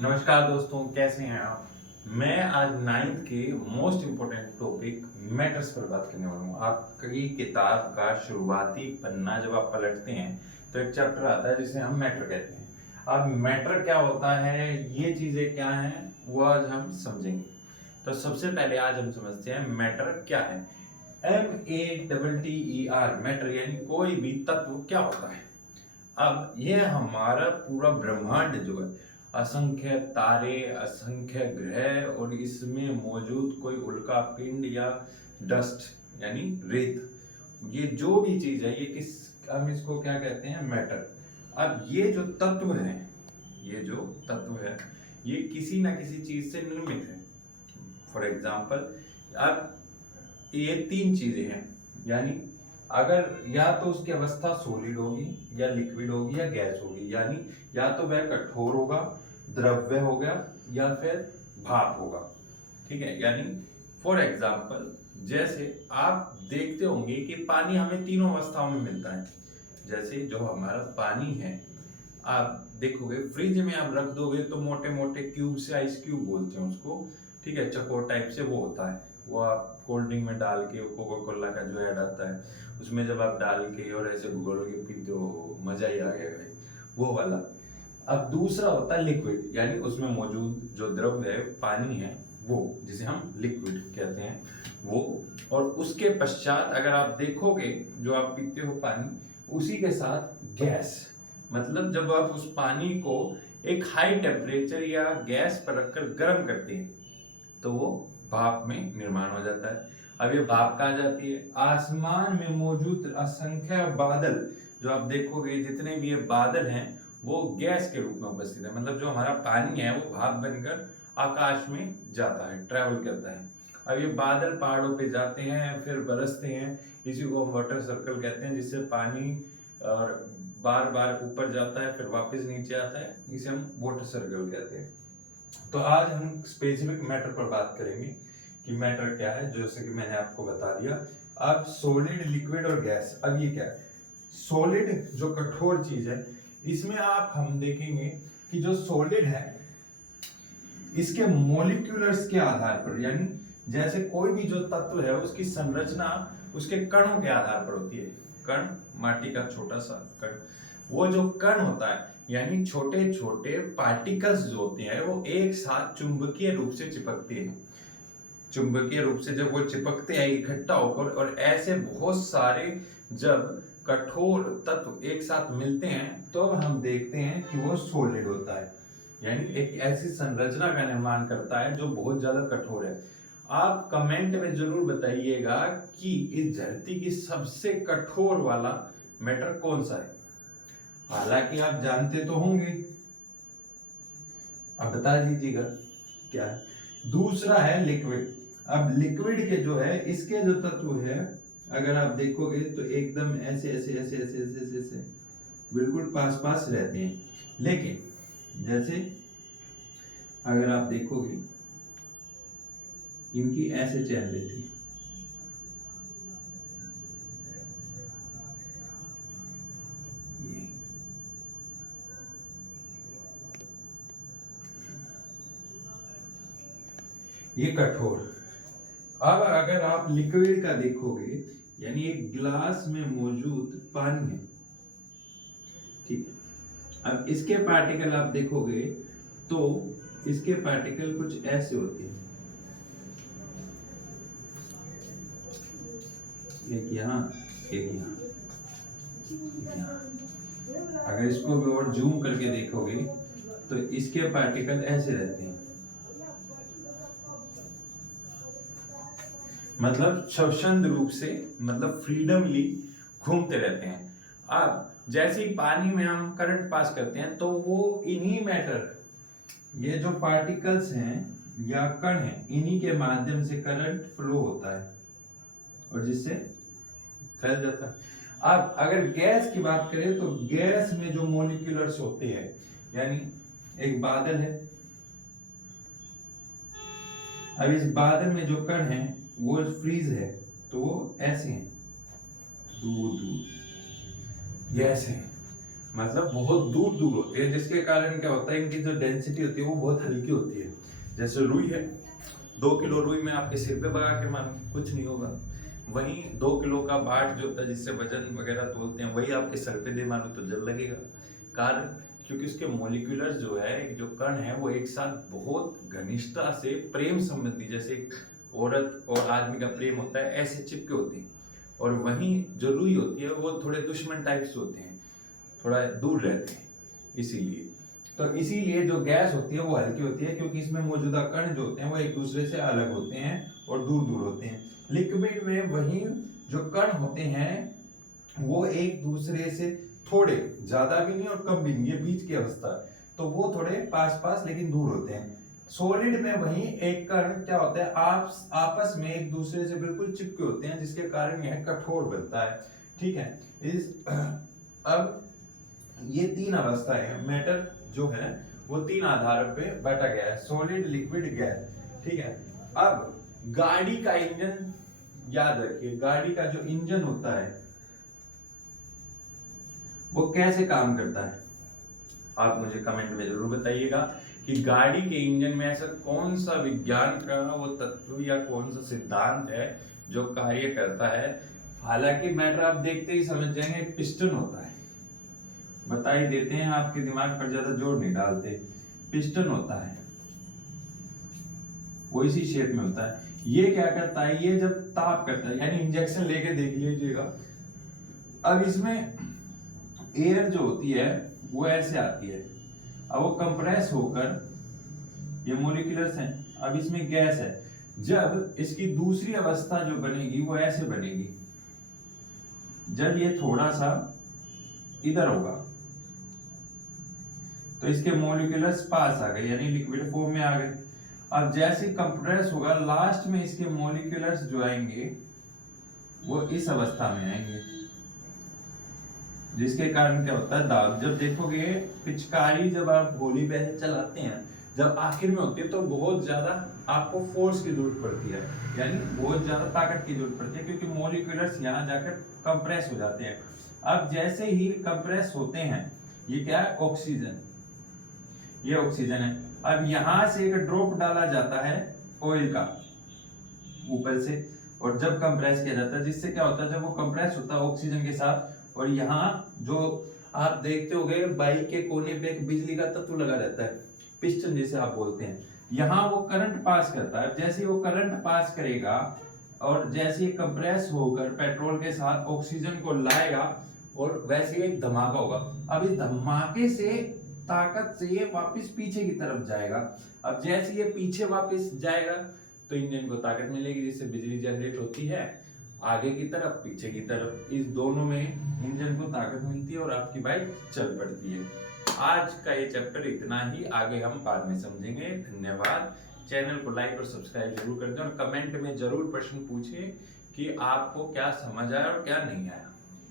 नमस्कार दोस्तों, कैसे हैं आप। मैं आज नाइन्थ के मोस्ट इम्पोर्टेंट टॉपिक मैटर्स पर बात करने वाला हूँ। आपकी किताब का शुरुआती पन्ना जब आप पलटते हैं तो एक चैप्टर आता है जिसे हम मैटर कहते हैं। अब मैटर क्या होता है, ये चीजें क्या हैं, वो आज हम समझेंगे। तो सबसे पहले आज हम समझते हैं मैटर क्या है। METTER, मैटर यानी कोई भी तत्व क्या होता है। अब ये हमारा पूरा ब्रह्मांड जो है, असंख्य तारे, असंख्य ग्रह और इसमें मौजूद कोई उल्का पिंड या डस्ट यानी रेत, ये जो भी चीज है, ये किस, हम इसको क्या कहते हैं, मैटर। अब ये जो तत्व है, ये जो तत्व है, ये किसी ना किसी चीज से निर्मित है। फॉर एग्जाम्पल, अब ये तीन चीजें हैं, यानी अगर या तो उसकी अवस्था सॉलिड होगी या लिक्विड होगी या गैस होगी, यानी या तो वह कठोर होगा, द्रव्य होगा या फिर भाप होगा। ठीक है, यानी फॉर एग्जाम्पल जैसे आप देखते होंगे कि पानी हमें तीनों अवस्थाओं में मिलता है। जैसे जो हमारा पानी है, आप देखोगे फ्रिज में आप रख दोगे तो मोटे मोटे क्यूब से, आइस क्यूब बोलते हैं उसको, ठीक है, चकोर टाइप से वो होता है। वो आप कोल्ड ड्रिंक में डाल के, कोका कोला का जो ऐड आता है उसमें जब आप डाल के और ऐसे घोल के पीते हो, मजा ही आ गया भाई, वो वाला। अब दूसरा होता है लिक्विड, यानी उसमें मौजूद जो द्रव्य है, पानी है, वो जिसे हम लिक्विड कहते हैं वो। और उसके पश्चात अगर आप देखोगे, जो आप पीते हो पानी, उसी के साथ गैस, मतलब जब आप उस पानी को एक हाई टेम्परेचर या गैस पर रखकर गर्म करते हैं तो वो भाप में निर्माण हो जाता है। अब ये भाप कहाँ जाती है, आसमान में मौजूद असंख्य बादल, जो आप देखोगे जितने भी ये बादल हैं वो गैस के रूप में उपस्थित है। मतलब जो हमारा पानी है वो भाप बनकर आकाश में जाता है, ट्रैवल करता है। अब ये बादल पहाड़ों पे जाते हैं, फिर बरसते हैं, इसी को हम वाटर सर्कल कहते हैं, जिससे पानी और बार बार ऊपर जाता है फिर वापस नीचे आता है, इसे हम वाटर सर्कल कहते हैं। तो आज हम स्पेसिफिक मैटर पर बात करेंगे कि मैटर क्या है, जैसे कि मैंने आपको बता दिया। अब सॉलिड, लिक्विड और गैस, अब ये क्या है। सॉलिड जो कठोर चीज है, इसमें आप हम देखेंगे कि जो सॉलिड है इसके मॉलिक्यूलर्स के आधार पर, यानी जैसे कोई भी जो तत्व है उसकी संरचना उसके कणों के आधार पर होती है। कण, माटी का छोटा सा कण, वो जो कण होता है, यानी छोटे छोटे पार्टिकल्स जो होते हैं वो एक साथ चुंबकीय रूप से चिपकते हैं। चुंबकीय रूप से जब वो चिपकते हैं इकट्ठा होकर, और ऐसे बहुत सारे जब कठोर तत्व एक साथ मिलते हैं तो हम देखते हैं कि वो सॉलिड होता है, यानी एक ऐसी संरचना का निर्माण करता है जो बहुत ज्यादा कठोर है। आप कमेंट में जरूर बताइएगा कि इस धरती की सबसे कठोर वाला मैटर कौन सा है। हालांकि आप जानते तो होंगे, आप बता दीजिएगा क्या है। दूसरा है लिक्विड। अब लिक्विड के जो है, इसके जो तत्व है, अगर आप देखोगे तो एकदम ऐसे ऐसे ऐसे ऐसे ऐसे ऐसे, ऐसे बिल्कुल पास पास रहते हैं। लेकिन जैसे अगर आप देखोगे इनकी ऐसे चैन रहती है, ये कठोर। अब अगर आप लिक्विड का देखोगे, यानी एक ग्लास में मौजूद पानी है, ठीक है, अब इसके पार्टिकल आप देखोगे तो इसके पार्टिकल कुछ ऐसे होते हैं, एक यहाँ, एक यहाँ, एक यहाँ। अगर इसको भी और जूम करके देखोगे तो इसके पार्टिकल ऐसे रहते हैं, मतलब स्वच्छंद रूप से, मतलब फ्रीडमली घूमते रहते हैं। अब जैसे ही पानी में हम करंट पास करते हैं तो वो इन्हीं मैटर, ये जो पार्टिकल्स हैं या कण हैं, इन्हीं के माध्यम से करंट फ्लो होता है और जिससे फैल जाता है। अब अगर गैस की बात करें तो गैस में जो मॉलिक्यूलर्स होते हैं, यानी एक बादल है, अब इस बादल में जो कण है वो फ्रीज है तो वो ऐसे हैं, दूर दूर, ये ऐसे हैं। मतलब बहुत दूर दूर होती है, जिसके कारण क्या होता है, इनकी जो डेंसिटी होती है वो बहुत हल्की होती है। जैसे रुई है, 2 किलो रुई में आपके सिर पे भगा के मारो कुछ नहीं होगा। वहीं 2 किलो का बाट जो होता है जिससे वजन वगैरह तोलते हैं, वही आपके सर पे दे मारो तो जल लगेगा। कारण क्योंकि उसके मॉलिक्यूलर जो है, जो कण है, वो एक साथ बहुत घनिष्ठता से प्रेम संबंधी, जैसे औरत और आदमी का प्रेम होता है, ऐसे चिपके होते हैं। और वहीं जो रुई होती है वो थोड़े दुश्मन टाइप्स होते हैं, थोड़ा दूर रहते हैं। इसीलिए तो इसीलिए जो गैस होती है वो हल्की होती है, क्योंकि इसमें मौजूदा कण जो होते हैं वो एक दूसरे से अलग होते हैं और दूर दूर होते हैं। लिक्विड में वही जो कण होते हैं वो एक दूसरे से थोड़े, ज्यादा भी नहीं और कम भी नहीं, ये बीच की अवस्था है, तो वो थोड़े पास पास लेकिन दूर होते हैं। सॉलिड में वही एक कण क्या होता है, आपस में एक दूसरे से बिल्कुल चिपके होते हैं, जिसके कारण यह कठोर बनता है। ठीक है। अब ये 3 अवस्थाएं हैं, मैटर जो है वो 3 आधार पे बांटा गया है, सॉलिड, लिक्विड, गैस। ठीक है। अब गाड़ी का इंजन याद रखिए, गाड़ी का जो इंजन होता है वो कैसे काम करता है, आप मुझे कमेंट में जरूर बताइएगा कि गाड़ी के इंजन में ऐसा कौन सा विज्ञान का वो तत्व या कौन सा सिद्धांत है जो कार्य करता है। हालांकि मैटर आप देखते ही समझ जाएंगे, पिस्टन होता है, बता ही देते हैं, आपके दिमाग पर ज्यादा जोर नहीं डालते। पिस्टन होता है, वो इसी शेप में होता है। ये क्या करता है, ये जब ताप करता है, यानी इंजेक्शन लेके देख लीजिएगा। अब इसमें एयर जो होती है वो ऐसे आती है, अब वो कंप्रेस होकर, ये मॉलिक्यूल्स हैं, अब इसमें गैस है। जब इसकी दूसरी अवस्था जो बनेगी वो ऐसे बनेगी, जब ये थोड़ा सा इधर होगा तो इसके मॉलिक्यूल्स पास आ गए, यानी लिक्विड फॉर्म में आ गए। अब जैसे कंप्रेस होगा, लास्ट में इसके मॉलिक्यूल्स जो आएंगे वो इस अवस्था में आएंगे, जिसके कारण क्या होता है, दाग। जब देखोगे पिचकारी जब आप गोली पैसे चलाते हैं, जब आखिर में होती है तो बहुत ज्यादा आपको फोर्स की जरूरत पड़ती है, यानी बहुत ज्यादा ताकत की जरूरत पड़ती है, क्योंकि मॉलिक्यूल्स यहाँ जाकर कंप्रेस हो जाते हैं। अब जैसे ही कंप्रेस होते हैं, ये क्या है, ऑक्सीजन, ये ऑक्सीजन है। अब यहां से एक ड्रॉप डाला जाता है ऑयल का ऊपर से, और जब कंप्रेस किया जाता है, जिससे क्या होता है, जब वो कंप्रेस होता है ऑक्सीजन के साथ, और यहाँ जो आप देखते होंगे बाइक के कोने पे एक बिजली का तत्व लगा रहता है, पिस्टन जिसे आप बोलते हैं, यहाँ वो करंट पास करता है। जैसे वो करंट पास करेगा और जैसे ही कंप्रेस होकर पेट्रोल के साथ ऑक्सीजन को लाएगा, और वैसे एक धमाका होगा। अब इस धमाके से ताकत से ये वापस पीछे की तरफ जाएगा। अब जैसे ये पीछे वापस जाएगा तो इंजन को ताकत मिलेगी, जिससे बिजली जनरेट होती है आगे की तरफ, पीछे की तरफ, इस दोनों में इंजन को ताकत मिलती है और आपकी बाइक चल पड़ती है। आज का ये चैप्टर इतना ही, आगे हम बाद में समझेंगे। धन्यवाद। चैनल को लाइक और सब्सक्राइब जरूर कर दें, और कमेंट में जरूर प्रश्न पूछें कि आपको क्या समझ आया और क्या नहीं आया।